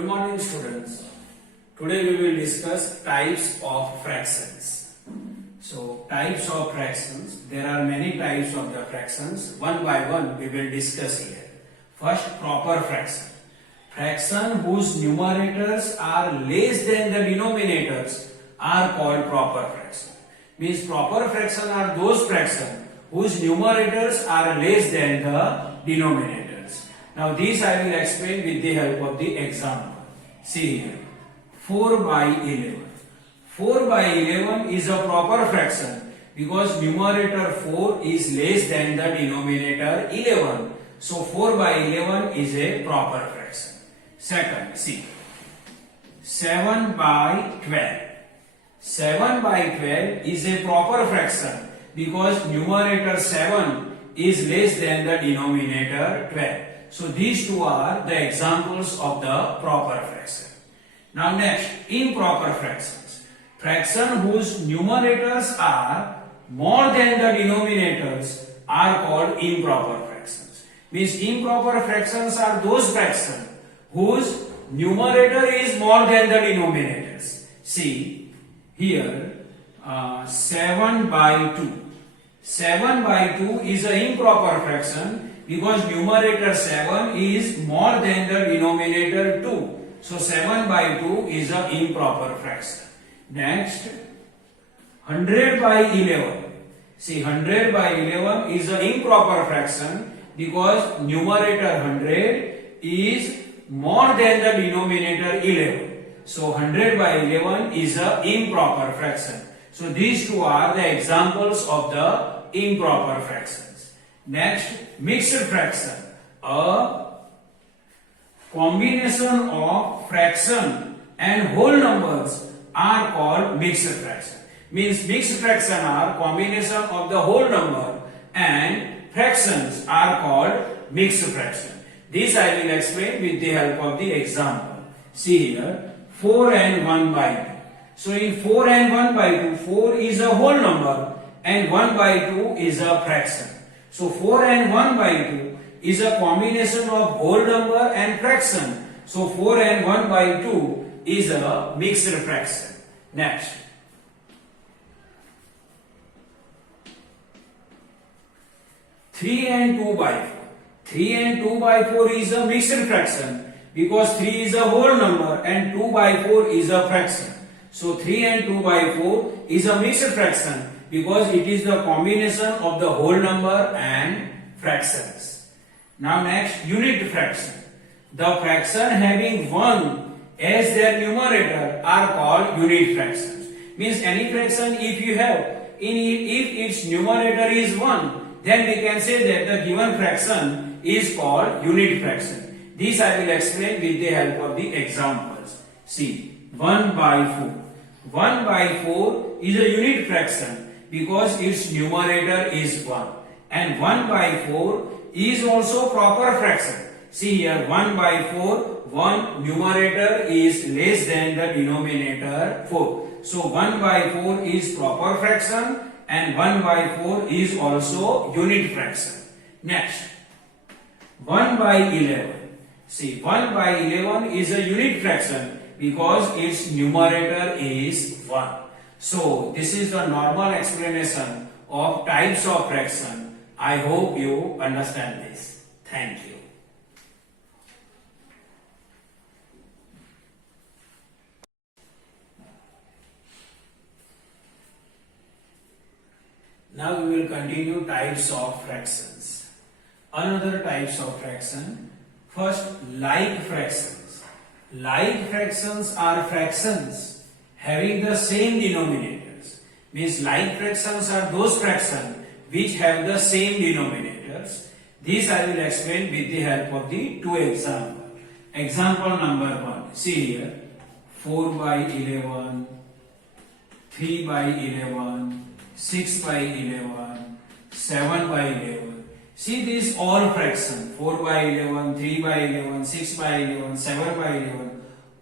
Good morning, students. Today we will discuss types of fractions. So, types of fractions. There are many types of the fractions. One by one we will discuss here. First, proper fraction. Fraction whose numerators are less than the denominators are called proper fraction. Means proper fraction are those fractions whose numerators are less than the denominators. Now these I will explain with the help of the example. See here, 4 by 11. 4 by 11 is a proper fraction because numerator 4 is less than the denominator 11. So 4 by 11 is a proper fraction. Second, see, 7 by 12. 7 by 12 is a proper fraction because numerator 7 is less than the denominator 12. So these two are the examples of the proper fraction. Now next, improper fractions. Fraction whose numerators are more than the denominators are called improper fractions. Means improper fractions are those fractions whose numerator is more than the denominators. See here, 7 by 2. 7 by 2 is an improper fraction because numerator 7 is more than the denominator 2. So 7 by 2 is an improper fraction. Next, 100 by 11. See, 100 by 11 is an improper fraction because numerator 100 is more than the denominator 11. So 100 by 11 is an improper fraction. So these two are the examples of the improper fractions. Next, mixed fraction. A combination of fraction and whole numbers are called mixed fraction. Means mixed fraction are combination of the whole number and fractions are called mixed fraction. This I will explain with the help of the example. See here, 4 and 1 by 2. So in 4 and 1 by 2, 4 is a whole number and 1 by 2 is a fraction. So 4 and 1 by 2 is a combination of whole number and fraction. So 4 and 1 by 2 is a mixed fraction. Next, three and 2 by 4. 3 and 2 by 4 is a mixed fraction because 3 is a whole number and 2 by 4 is a fraction. So 3 and 2 by 4 is a mixed fraction because it is the combination of the whole number and fractions. Now next, unit fraction. The fraction having 1 as their numerator are called unit fractions. Means any fraction if you have, if its numerator is 1, then we can say that the given fraction is called unit fraction. This I will explain with the help of the examples. See, 1 by 4. 1 by 4 is a unit fraction because its numerator is 1. And 1 by 4 is also proper fraction. See here, 1 by 4, 1 numerator is less than the denominator 4. So 1 by 4 is proper fraction and 1 by 4 is also unit fraction. Next, 1 by 11. See, 1 by 11 is a unit fraction because its numerator is 1. So this is the normal explanation of types of fraction. I hope you understand this. Thank you. Now we will continue types of fractions. Another types of fraction. First, like fractions. Like fractions are fractions having the same denominators. Means like fractions are those fractions which have the same denominators. This I will explain with the help of the two examples. Example number 1. See here, 4 by 11, 3 by 11, 6 by 11, 7 by 11. See these all fractions, 4 by 11, 3 by 11, 6 by 11, 7 by 11.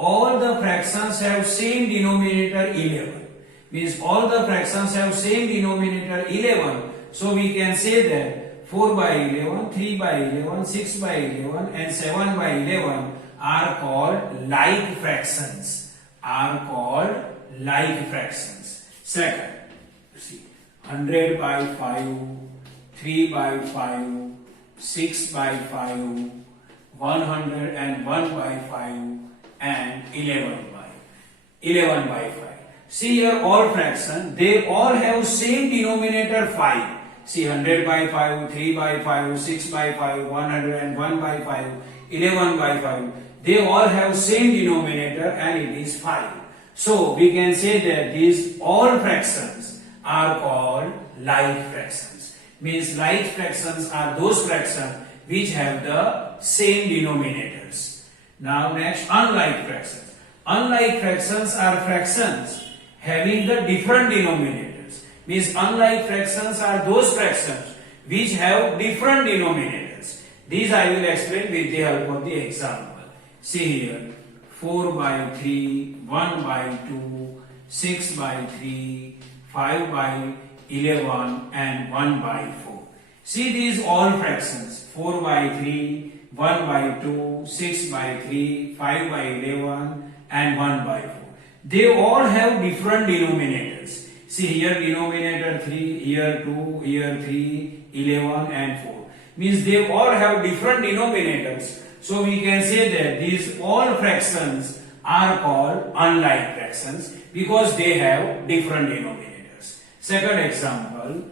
All the fractions have same denominator 11. Means all the fractions have same denominator 11. So we can say that 4 by 11, 3 by 11, 6 by 11 and 7 by 11 are called like fractions. Are called like fractions. Second, see, 100 by 5, 3 by 5, 6 by 5, 101 by 5, and 11 by 5. See here all fractions, they all have same denominator 5. See 100 by 5, 3 by 5, 6 by 5, 101 by 5, 11 by 5. They all have same denominator and it is 5. So we can say that these all fractions are called like fractions. Means like fractions are those fractions which have the same denominators. Now next, unlike fractions. Unlike fractions are fractions having the different denominators. Means unlike fractions are those fractions which have different denominators. These I will explain with the help of the example. See here, 4 by 3, 1 by 2, 6 by 3, 5 by 11 and 1 by 4. See these all fractions, 4 by 3, 1 by 2, 6 by 3, 5 by 11 and 1 by 4. They all have different denominators. See here denominator 3, here 2, here 3, 11 and 4. Means they all have different denominators. So we can say that these all fractions are called unlike fractions because they have different denominators. Second example,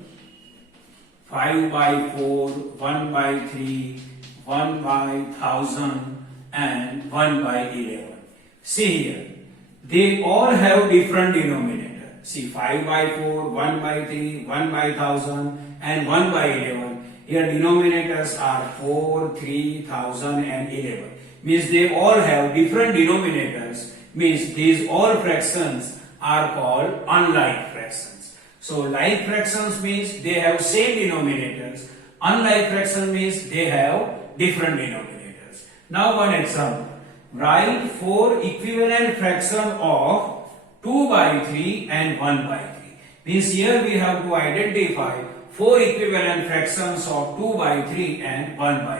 5 by 4, 1 by 3, 1 by 1000 and 1 by 11. See here, they all have different denominator. See 5 by 4, 1 by 3, 1 by 1000 and 1 by 11. Here denominators are 4, 3, 1000 and 11. Means they all have different denominators. Means these all fractions are called unlike fractions. So like fractions means they have same denominators. Unlike fraction means they have different denominators. Now one example. Write 4 equivalent fractions of 2 by 3 and 1 by 3. Means here we have to identify 4 equivalent fractions of 2 by 3 and 1 by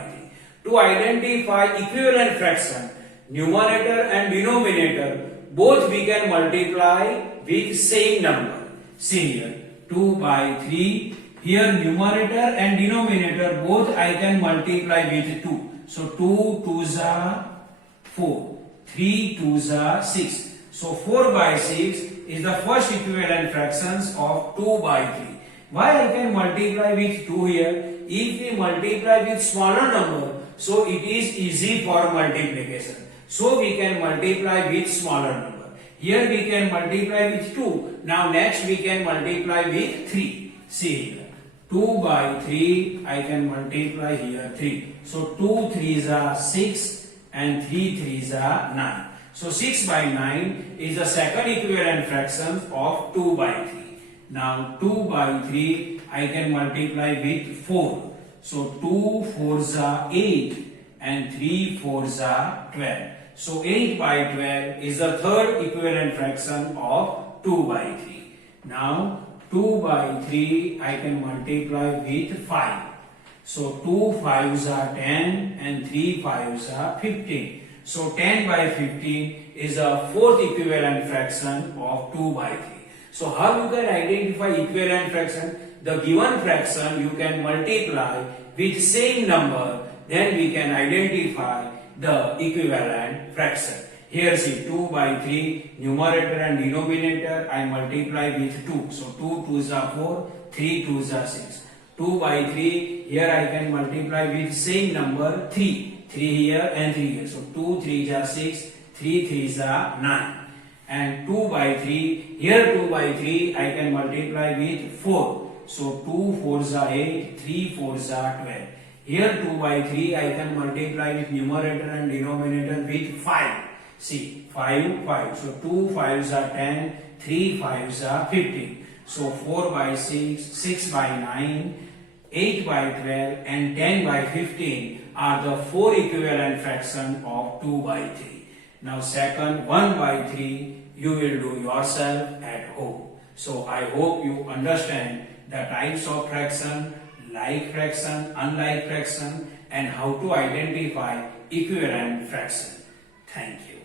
3. To identify equivalent fraction, numerator and denominator, both we can multiply with same number. See here, 2 by 3. Here numerator and denominator, both I can multiply with 2. So 2 2s are 4, 3 2s are 6. So 4 by 6 is the first equivalent fractions of 2 by 3. Why I can multiply with 2 here? If we multiply with smaller number, so it is easy for multiplication. So we can multiply with smaller number. Here we can multiply with 2. Now next we can multiply with 3. See here. 2 by 3 I can multiply here 3. So 2 3s are 6 and 3 3s are 9. So 6 by 9 is the second equivalent fraction of 2 by 3. Now 2 by 3 I can multiply with 4. So 2 4s are 8 and 3 4s are 12. So 8 by 12 is the third equivalent fraction of 2 by 3. Now 2 by 3 I can multiply with 5. So 2 5s are 10 and 3 5s are 15. So 10 by 15 is the fourth equivalent fraction of 2 by 3. So how you can identify equivalent fraction? The given fraction you can multiply with same number, then we can identify the equivalent fraction. Here see 2 by 3, numerator and denominator I multiply with 2. So 2 2s are 4, 3 2s are 6. 2 by 3, here I can multiply with same number 3. 3 here and 3 here. So 2 3s are 6, 3 3s are 9. And 2 by 3, here 2 by 3 I can multiply with 4. So 2 4s are 8, 3 4s are 12. Here 2 by 3 I can multiply with numerator and denominator with 5. See 5 5. So 2 5s are 10, 3 5s are 15. So 4 by 6, 6 by 9, 8 by 12 and 10 by 15 are the four equivalent fraction of 2 by 3. Now second 1 by 3 you will do yourself at home. So I hope you understand the types of fraction, like fraction, unlike fraction and how to identify equivalent fraction. Thank you.